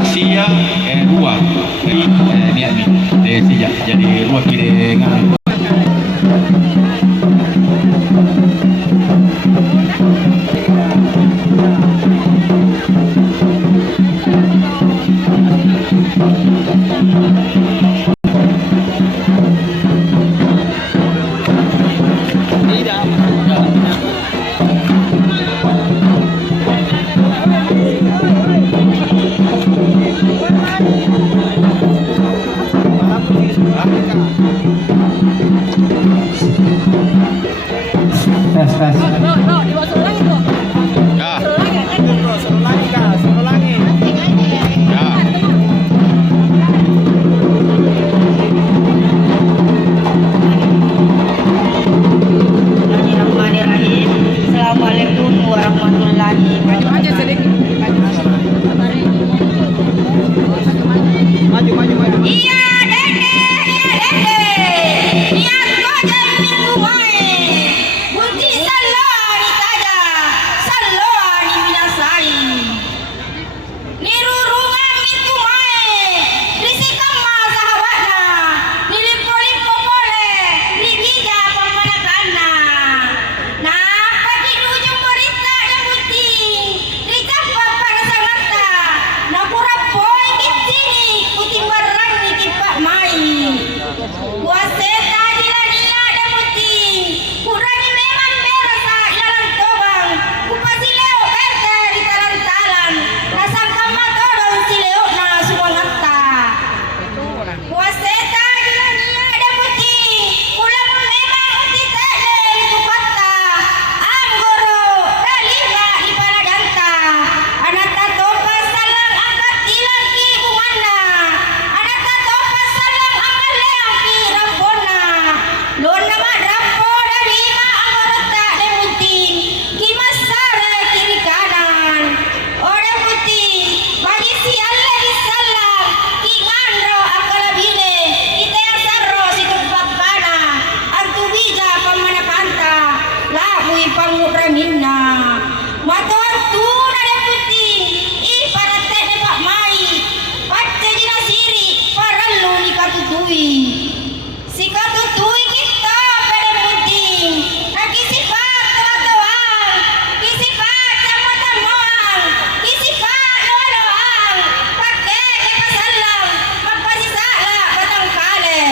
Aksia ruang ni sejak jadi ruang kirengan. Tes. Assalamualaikum warahmatullahi wabarakatuh. Maju. Iya dede. Niat gojek minggu wae. Bunti sallah di tada. Sallah di minasari. Niru rungang itu wae. Risikama sahabatna. Nilipo-lipo boleh. Rigija pemanakanna. Nah, pagi ujung berita yang penting. Dicapa pada sanata. Nah, pura-pura kicini. Puting barang di kipak mai. Puaseta di lania dan penting. Kurani memang berasa dalam tobang. Kupasi leo bete di talan-talan. Nasangka matodon si leo na sumangata. Puaseta di lania dan penting. Pulang memang uti tele di kupata. Anggoro dalima di paladanta. Anata topa salam angkat tilaki bungana. Anata topa salam angkat leaki rampona. Lona madapo dalima anggorota dan penting. Kimas sare kiri kanan. Ore putih bagi si Allah disalam. Ki ngandro akalabile. Kita yang sarro si tempat pana. Antu bija pamana panta. Labui pangura minna. Matuantu nade putih. Ibarat teh Pak Mai. Pace jina siri. Parallu ni katutui. Si katutui kita pada putih. Nah kisipat teman-teman. Kisipat teman-teman. Kisipat doang. Pakai kita salam. Mapasi salah batang kale.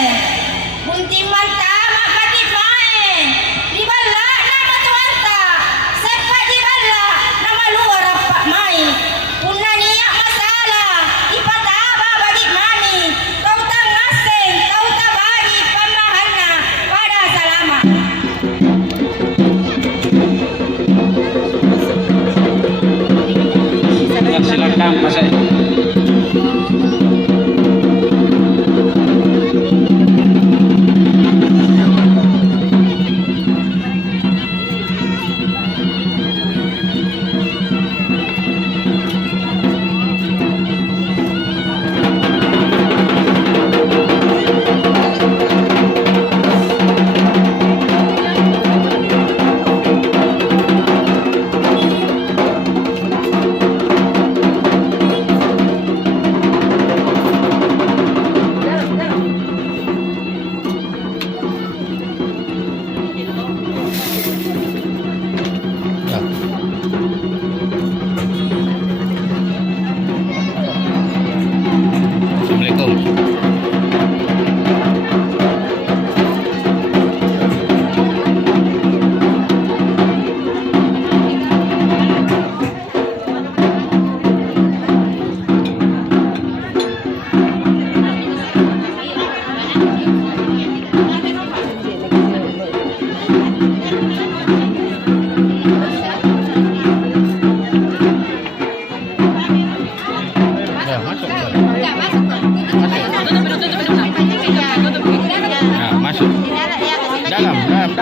Bunti manta makati mae. Di bala nama tuanta. Sepat di bala nama luar Pak Mai. Puna niat masalah. Ipataba bagi mani. Kau tak ngasih. Kau tak bagi pamahana. Pada salama. Ya, silakan Mas Said.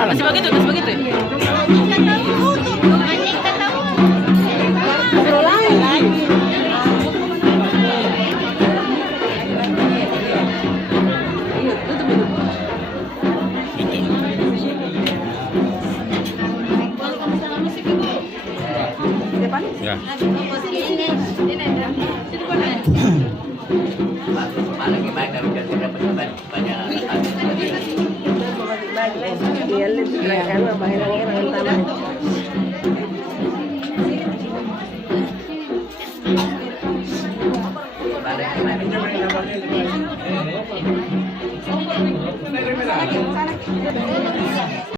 Masih begitu. Ya. Malang gimana kalau jadi dapat banyak. Iya, kan bahay lang